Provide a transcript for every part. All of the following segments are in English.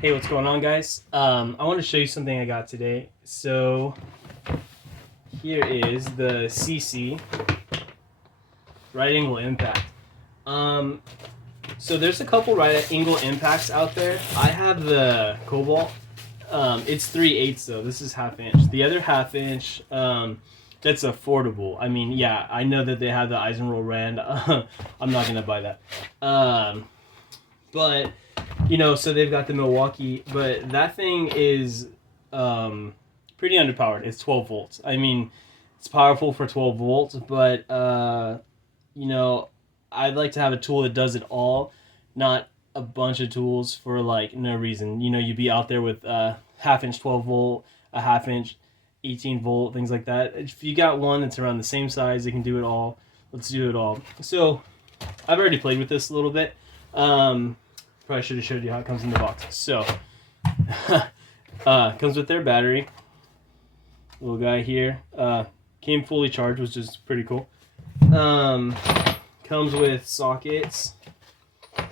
Hey, what's going on, guys? I want to show you something I got today. So here is the seesii right angle impact. So there's a couple right angle impacts out there. I have the Cobalt. It's 3/8 though. This is half inch. The other half inch, that's affordable. I mean, yeah, I know that they have the Eisenroll Rand. I'm not gonna buy that. But so they've got the Milwaukee, but that thing is pretty underpowered. It's 12 volts. I mean, it's powerful for 12 volts, but I'd like to have a tool that does it all, not a bunch of tools for like no reason. You'd be out there with half inch 12 volt, a half inch 18 volt, things like that. If you got one that's around the same size, it can do it all. Let's do it all. So I've already played with this a little bit. Probably should have showed you how it comes in the box. So, comes with their battery. Little guy here. Came fully charged, which is pretty cool. Comes with sockets. So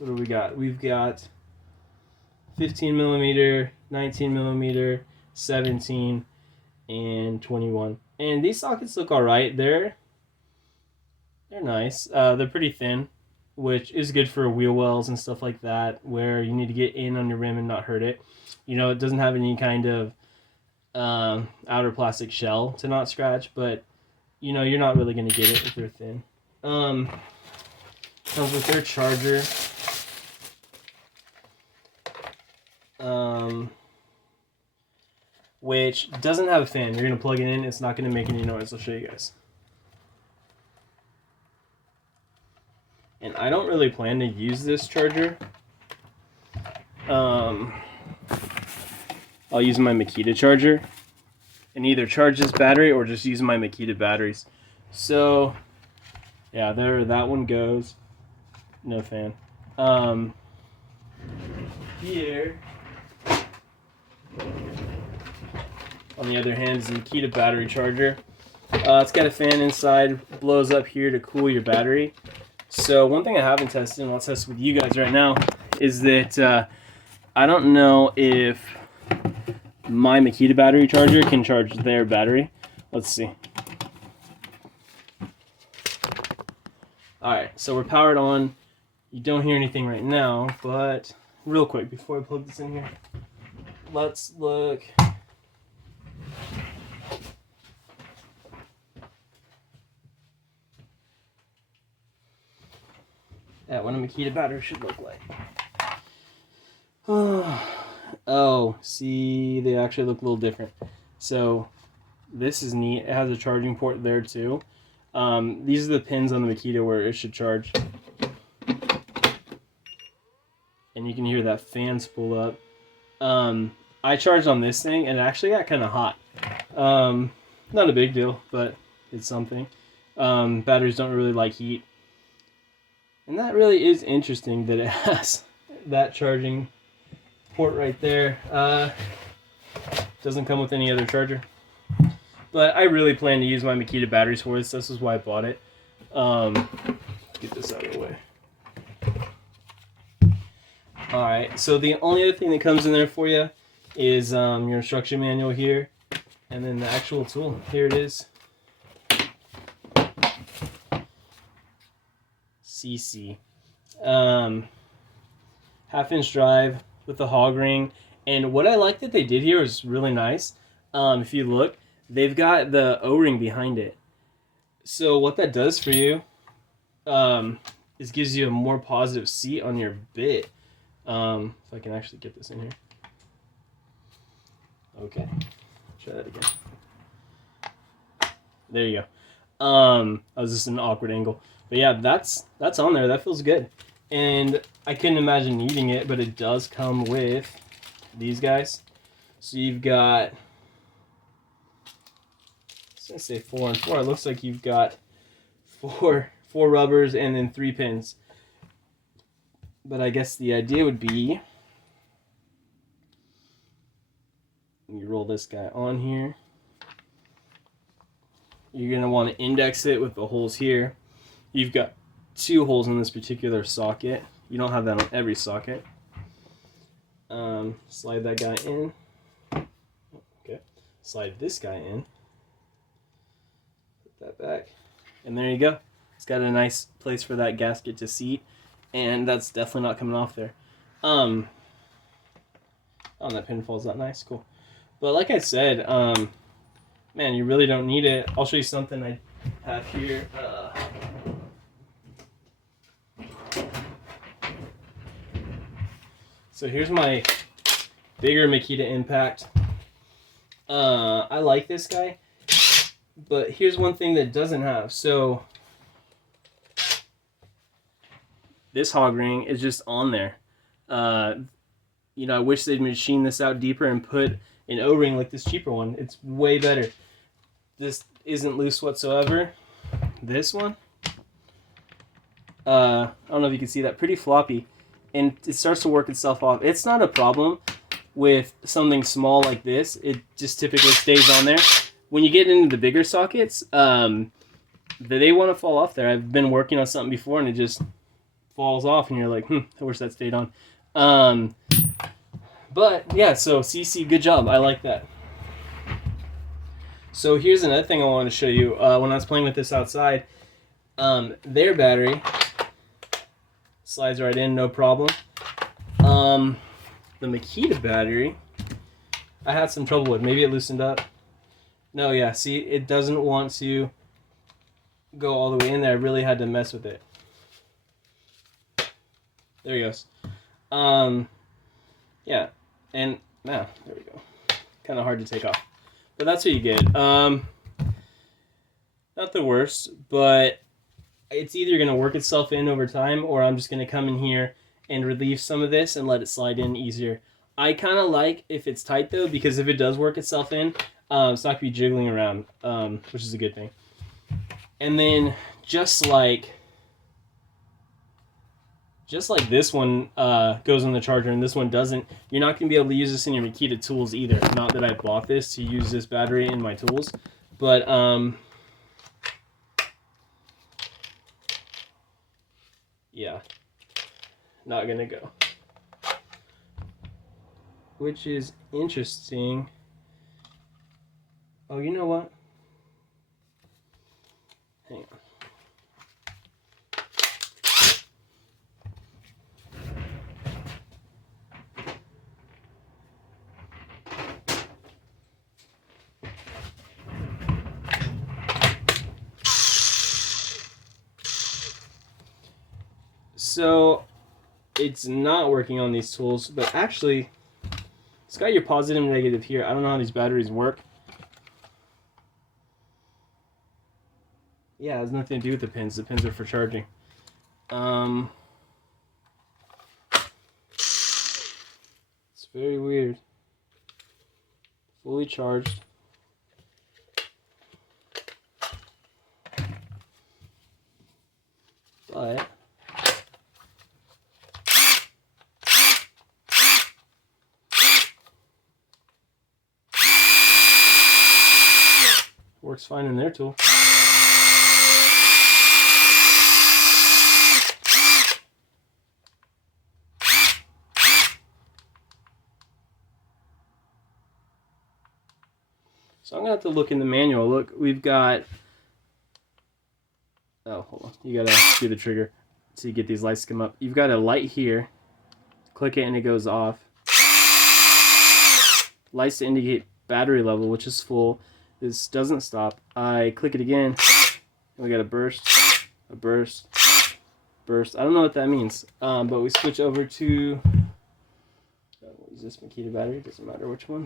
what do we got? We've got 15 millimeter, 19 millimeter, 17, and 21. And these sockets look all right. They're nice. They're pretty thin, which is good for wheel wells and stuff like that, where you need to get in on your rim and not hurt it. It doesn't have any kind of outer plastic shell to not scratch, but you're not really going to get it if they're thin. Comes with their charger. Which doesn't have a fan. You're going to plug it in. It's not going to make any noise. I'll show you guys. And I don't really plan to use this charger. I'll use my Makita charger and either charge this battery or just use my Makita batteries. So yeah, there that one goes. No fan. Here on the other hand is the Makita battery charger. It's got a fan inside, blows up here to cool your battery. So one thing I haven't tested, and I'll test with you guys right now, is that I don't know if my Makita battery charger can charge their battery. Let's see. Alright, so we're powered on. You don't hear anything right now, but real quick before I plug this in here, let's look. At what a Makita battery should look like. Oh, see, they actually look a little different. So this is neat. It has a charging port there too. These are the pins on the Makita where it should charge. And you can hear that fan spool up. I charged on this thing and it actually got kind of hot. Not a big deal, but it's something. Batteries don't really like heat. And that really is interesting that it has that charging port right there. Doesn't come with any other charger. But I really plan to use my Makita batteries for this. This is why I bought it. Get this out of the way. Alright, so the only other thing that comes in there for you is your instruction manual here. And then the actual tool. Here it is. seesii. Half-inch drive with the hog ring. And what I like that they did here is really nice. If you look, they've got the O-ring behind it. So what that does for you is gives you a more positive seat on your bit. If I can actually get this in here. Okay, try that again. There you go. That was just an awkward angle. But yeah, that's on there. That feels good. And I couldn't imagine needing it, but it does come with these guys. So you've got, I was gonna say 4 and 4. It looks like you've got four rubbers and then 3 pins. But I guess the idea would be you roll this guy on here. You're going to want to index it with the holes here. You've got 2 holes in this particular socket. You don't have that on every socket. Slide that guy in. Okay. Slide this guy in. Put that back. And there you go. It's got a nice place for that gasket to seat. And that's definitely not coming off there. Oh, that pin falls out nice. Cool. But like I said, man, you really don't need it. I'll show you something I have here. So here's my bigger Makita Impact. I like this guy, but here's one thing that it doesn't have. So this hog ring is just on there. You know, I wish they'd machine this out deeper and put an O-ring like this cheaper one. It's way better. This isn't loose whatsoever. This one, I don't know if you can see that, pretty floppy, and it starts to work itself off. It's not a problem with something small like this. It just typically stays on there. When you get into the bigger sockets, they want to fall off there. I've been working on something before and it just falls off and you're like, I wish that stayed on. But yeah, so seesii, good job. I like that. So here's another thing I want to show you. When I was playing with this outside, their battery slides right in, no problem. The Makita battery, I had some trouble with. Maybe it loosened up. No, yeah, see, it doesn't want to go all the way in there. I really had to mess with it. There he goes. Yeah, and now, there we go. Kind of hard to take off. But that's what you get. Not the worst, but it's either going to work itself in over time, or I'm just going to come in here and relieve some of this and let it slide in easier. I kind of like if it's tight though, because if it does work itself in, it's not going to be jiggling around, which is a good thing. And then just like this one goes on the charger and this one doesn't, you're not going to be able to use this in your Makita tools either. Not that I bought this to use this battery in my tools, but yeah, not gonna go. Which is interesting. Oh, you know what? Hang on. So it's not working on these tools, but actually it's got your positive and negative here. I don't know how these batteries work. Yeah, it has nothing to do with the pins. The pins are for charging. It's very weird. Fully charged. But works fine in their tool. So I'm gonna have to look in the manual. Look, we've got, oh, hold on. You gotta do the trigger so you get these lights to come up. You've got a light here. Click it and it goes off. Lights to indicate battery level, which is full. This doesn't stop. I click it again, and we got a burst, burst. I don't know what that means, but we switch over to, what is this, Makita battery? Doesn't matter which one.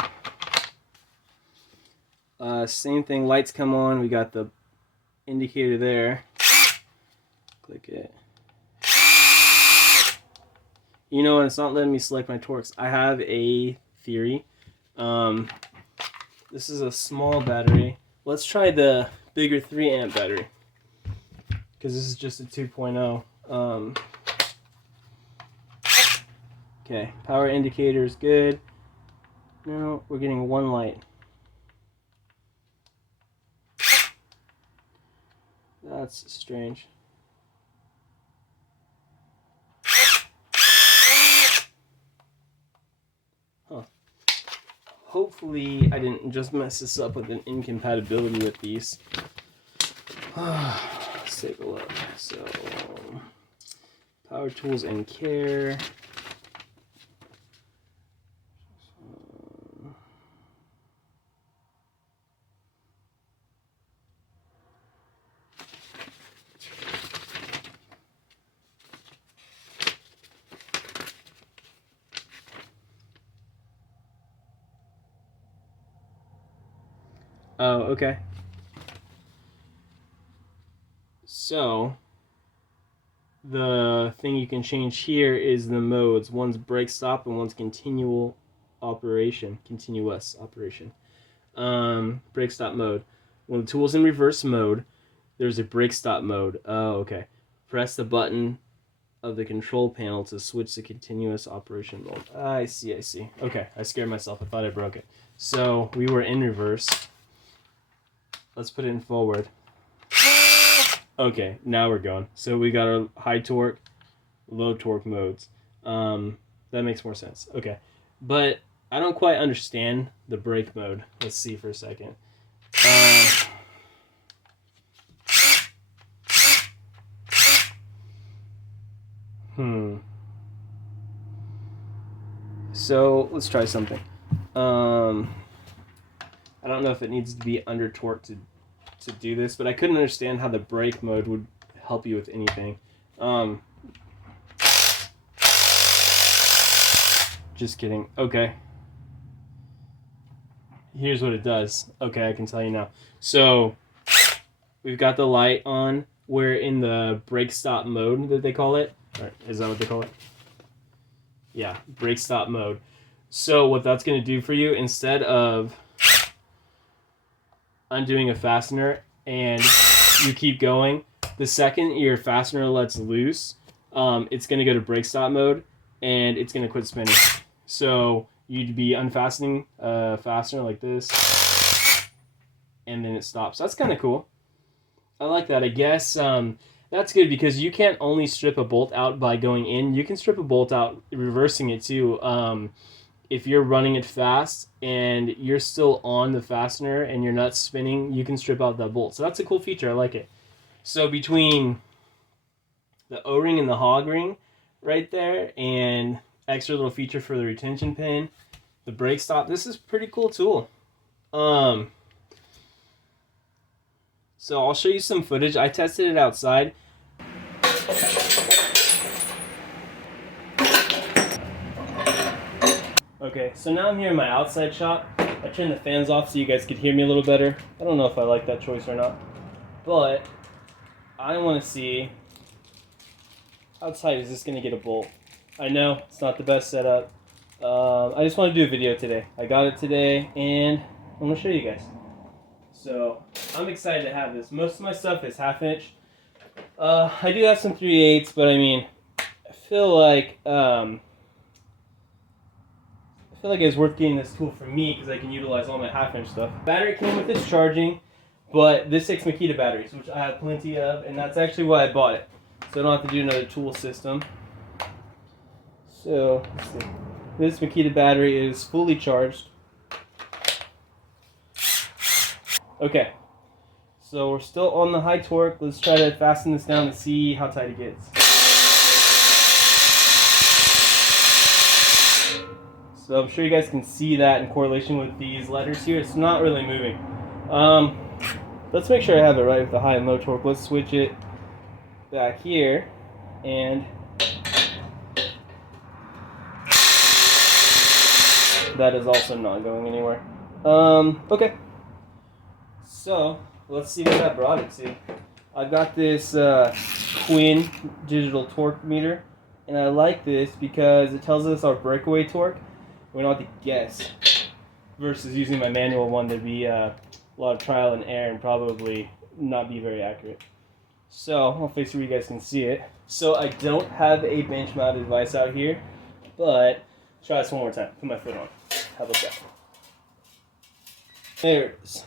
Same thing, lights come on. We got the indicator there. Click it. You know what? It's not letting me select my Torx. I have a theory. This is a small battery. Let's try the bigger 3 amp battery, because this is just a 2.0. Okay, power indicator is good. No, we're getting one light. That's strange. hopefully I didn't just mess this up with an incompatibility with these. Let's take a look. So, power tools and care. Oh, okay. So, the thing you can change here is the modes. One's break stop and one's continuous operation. Break stop mode. When the tool's in reverse mode, there's a break stop mode. Oh, okay. Press the button of the control panel to switch to continuous operation mode. I see. Okay, I scared myself. I thought I broke it. So we were in reverse. Let's put it in forward. Okay, now we're going. So we got our high torque, low torque modes. That makes more sense. Okay, but I don't quite understand the brake mode. Let's see for a second. So let's try something. I don't know if it needs to be under torque to do this, but I couldn't understand how the brake mode would help you with anything. Just kidding. Okay. Here's what it does. Okay, I can tell you now. So we've got the light on. We're in the brake stop mode that they call it. Or is that what they call it? Yeah, brake stop mode. So what that's going to do for you, instead of undoing a fastener and you keep going, the second your fastener lets loose, it's going to go to brake stop mode and it's going to quit spinning. So you'd be unfastening a fastener like this and then it stops. That's kind of cool. I like that. I guess that's good because you can't only strip a bolt out by going in. You can strip a bolt out reversing it too. If you're running it fast and you're still on the fastener and your nut's spinning, you can strip out that bolt. So that's a cool feature. I like it. So between the O-ring and the hog ring right there and extra little feature for the retention pin, the brake stop, this is a pretty cool tool. So I'll show you some footage. I tested it outside. Okay, so now I'm here in my outside shop. I turned the fans off so you guys could hear me a little better. I don't know if I like that choice or not, but I want to see how tight is this going to get a bolt. I know it's not the best setup. I just want to do a video today. I got it today and I'm going to show you guys. So I'm excited to have this. Most of my stuff is 1/2 inch. I do have some 3/8, but I mean, I feel like it's worth getting this tool for me because I can utilize all my 1/2 inch stuff. Battery came with its charging, but this takes Makita batteries, which I have plenty of, and that's actually why I bought it. So I don't have to do another tool system. So let's see. This Makita battery is fully charged. Okay, so we're still on the high torque. Let's try to fasten this down and see how tight it gets. So I'm sure you guys can see that in correlation with these letters here. It's not really moving. Let's make sure I have it right with the high and low torque. Let's switch it back here and that is also not going anywhere. Okay. So let's see what that brought it to. I've got this Quinn digital torque meter, and I like this because it tells us our breakaway torque. We don't have to guess, versus using my manual one that'd be a lot of trial and error and probably not be very accurate. So I'll fix it where you guys can see it. So I don't have a bench mounted device out here, but try this one more time. Put my foot on. How about that? There it is.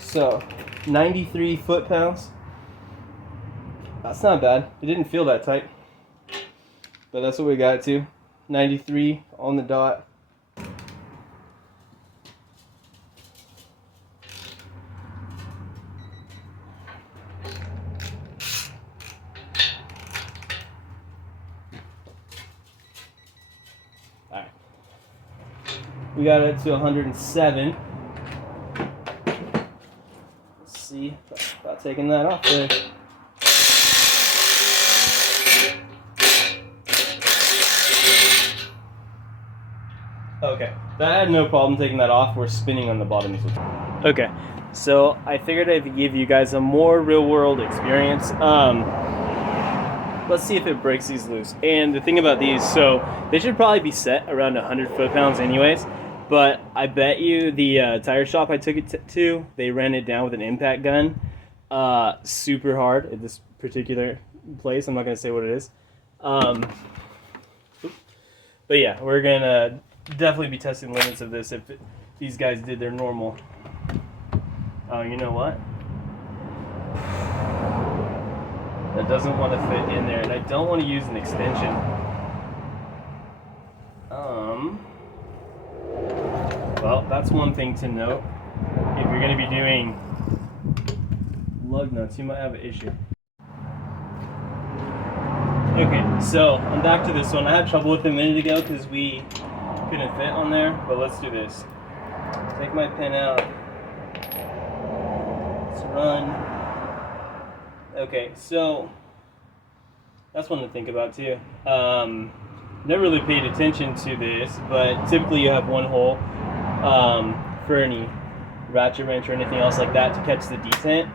So 93 foot-pounds. That's not bad. It didn't feel that tight, but that's what we got to. 93 on the dot. Alright. We got it to 107. Let's see about taking that off there. Okay, that had no problem taking that off. We're spinning on the bottom. Okay, so I figured I'd give you guys a more real-world experience. Let's see if it breaks these loose. And the thing about these, so they should probably be set around 100 foot-pounds anyways, but I bet you the tire shop I took it to, they ran it down with an impact gun super hard at this particular place. I'm not going to say what it is. But yeah, we're going to definitely be testing limits of this if these guys did their normal. Oh, you know what? That doesn't want to fit in there, and I don't want to use an extension. Well, that's one thing to note. If you're going to be doing lug nuts, you might have an issue. Okay, so I'm back to this one. I had trouble with it a minute ago because we couldn't fit on there, but let's do this. Take my pin out. Let's run. Okay, so that's one to think about too. Never really paid attention to this, but typically you have one hole for any ratchet wrench or anything else like that to catch the detent.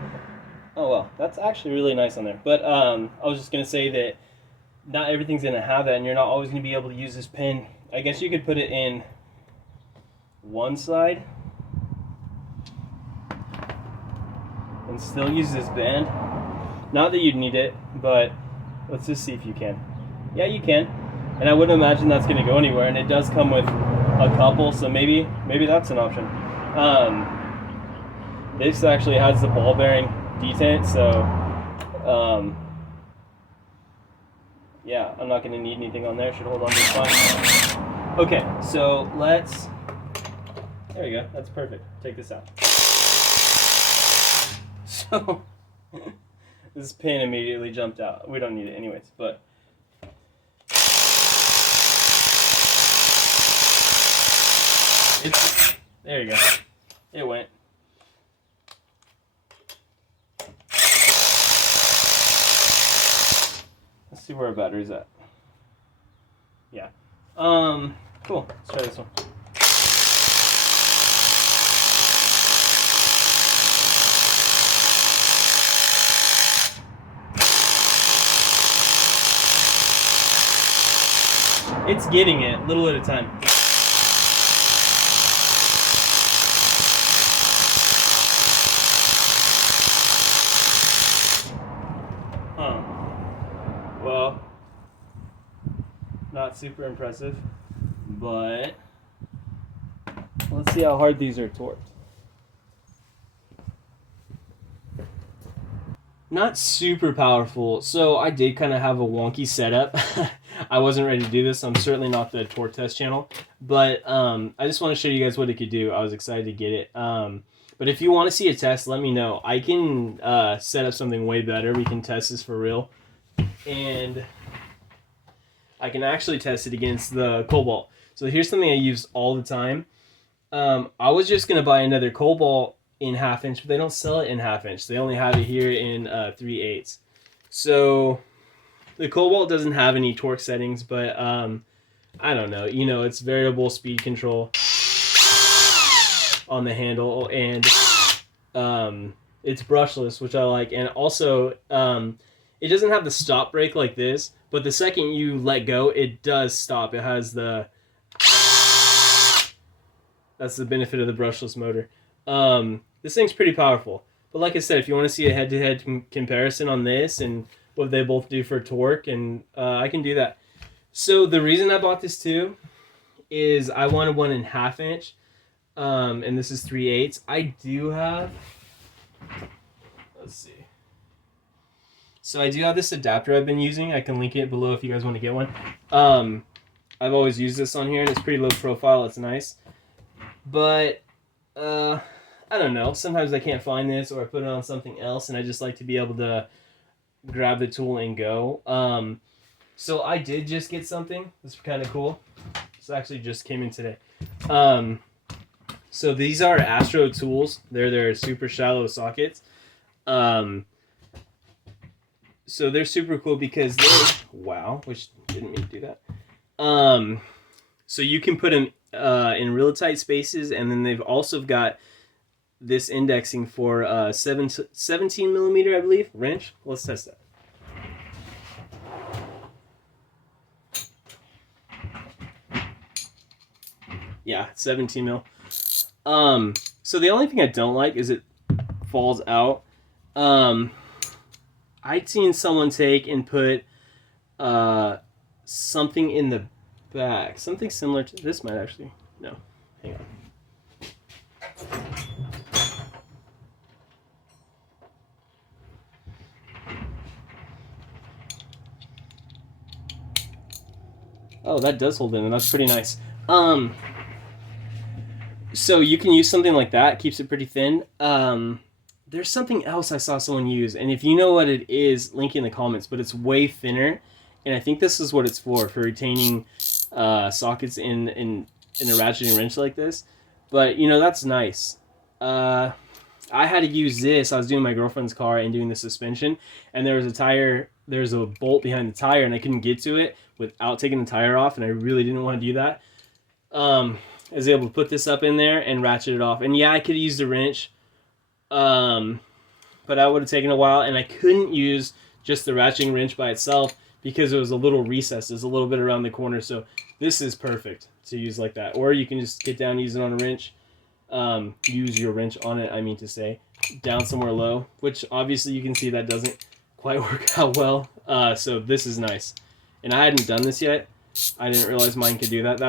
Oh well, that's actually really nice on there. But I was just gonna say that not everything's gonna have that, and you're not always gonna be able to use this pin. I guess you could put it in one side and still use this band. Not that you'd need it, but let's just see if you can. Yeah, you can. And I wouldn't imagine that's going to go anywhere, and it does come with a couple, so maybe that's an option. This actually has the ball bearing detent, so yeah, I'm not going to need anything on there. Should hold on just fine. Okay, so there you go. That's perfect. Take this out. So this pin immediately jumped out. We don't need it anyways, but there you go. It went. Let's see where our battery's at. Yeah. Cool. Let's try this one. It's getting it, little at a time. Huh. Well, not super impressive, but let's see how hard these are torqued. Not super powerful, so I did kind of have a wonky setup. I wasn't ready to do this. I'm certainly not the torque test channel, but I just want to show you guys what it could do. I was excited to get it. But if you want to see a test, let me know. I can set up something way better. We can test this for real, and I can actually test it against the Cobalt. So here's something I use all the time. I was just gonna buy another Cobalt in 1/2 inch, but they don't sell it in 1/2 inch. They only have it here in 3/8. So the Cobalt doesn't have any torque settings, but I don't know. You know, it's variable speed control on the handle, and it's brushless, which I like. And also, it doesn't have the stop brake like this, but the second you let go, it does stop. It has that's the benefit of the brushless motor. This thing's pretty powerful. But like I said, if you want to see a head-to-head comparison on this and what they both do for torque, and I can do that. So the reason I bought this too is I wanted one in 1/2 inch, and this is 3/8. I do have, let's see. So I do have this adapter I've been using. I can link it below if you guys want to get one. I've always used this on here, and it's pretty low profile. It's nice, but I don't know. Sometimes I can't find this, or I put it on something else, and I just like to be able to grab the tool and go. So I did just get something that's kind of cool. This actually just came in today. So these are Astro tools. They're super shallow sockets. So they're super cool because which didn't mean to do that. So you can put them in real tight spaces, and then they've also got this indexing for 17 millimeter, I believe, wrench. Let's test that. Yeah, 17 mil. So the only thing I don't like is it falls out. I'd seen someone take and put something in the back, something similar to this. Might actually no. Hang on. Oh, that does hold in, and that's pretty nice. So you can use something like that. Keeps it pretty thin. There's something else I saw someone use, and if you know what it is, link in the comments. But it's way thinner, and I think this is what it's for retaining sockets in a ratcheting wrench like this. But you know, that's nice. I had to use this. I was doing my girlfriend's car and doing the suspension, and there was a bolt behind the tire, and I couldn't get to it without taking the tire off, and I really didn't want to do that. I was able to put this up in there and ratchet it off. And yeah, I could use the wrench, but I would have taken a while, and I couldn't use just the ratcheting wrench by itself because it was a little recessed. It's a little bit around the corner, so this is perfect to use like that. Or you can just get down and use it on a wrench. Use your wrench on it, I mean to say, down somewhere low, which obviously you can see that doesn't quite work out well. So this is nice. And I hadn't done this yet. I didn't realize mine could do that.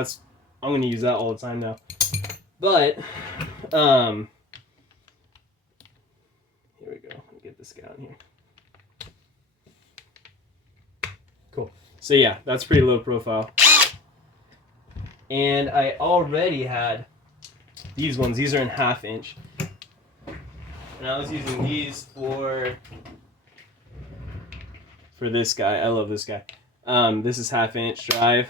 I'm going to use that all the time now. But, here we go. Let me get this guy on here. Cool. So yeah, that's pretty low profile. And I already had these ones. These are in 1/2 inch. And I was using these for this guy. I love this guy. This is 1/2 inch drive.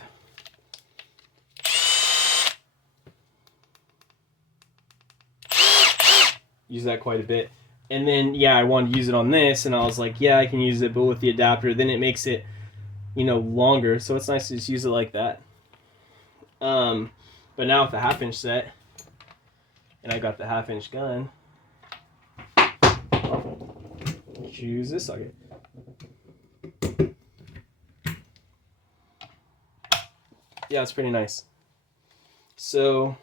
Use that quite a bit. And then, yeah, I wanted to use it on this, and I was like, yeah, I can use it, but with the adapter, then it makes it, you know, longer. So it's nice to just use it like that. But now with the 1/2 inch set, and I got the 1/2 inch gun, choose this socket. Yeah, it's pretty nice. So,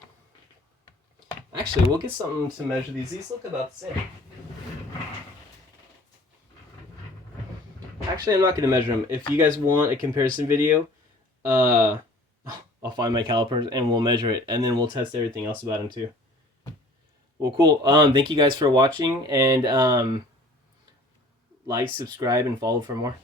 actually, we'll get something to measure these. These look about the same. Actually, I'm not going to measure them. If you guys want a comparison video, I'll find my calipers and we'll measure it, and then we'll test everything else about them too. Well, cool. Thank you guys for watching, and like, subscribe, and follow for more.